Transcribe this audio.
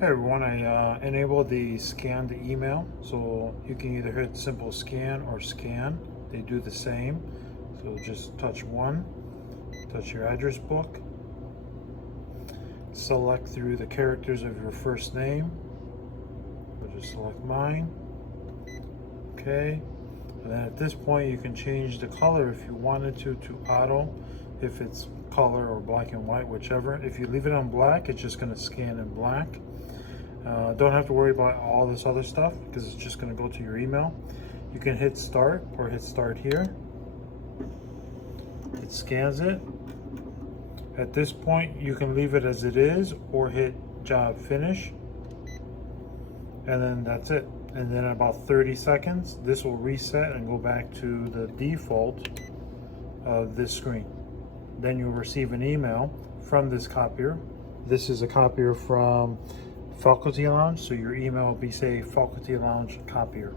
Hey everyone, I enabled the scan to email, so you can either hit simple scan or scan. They do the same. So just touch one, touch your address book, select through the characters of your first name. We'll just select mine. Okay. And then at this point you can change the color if you wanted to auto, if it's color or black and white, whichever. If you leave it on black, it's just going to scan in black. Don't have to worry about all this other stuff because it's just going to go to your email. You can hit start or hit start here. It scans it. At this point you can leave it as it is or hit job finish, and then that's it. And then in about 30 seconds this will reset and go back to the default of this screen. Then you'll receive an email from this copier. This is a copier from Faculty Lounge, so your email will be, say, Faculty Lounge copier.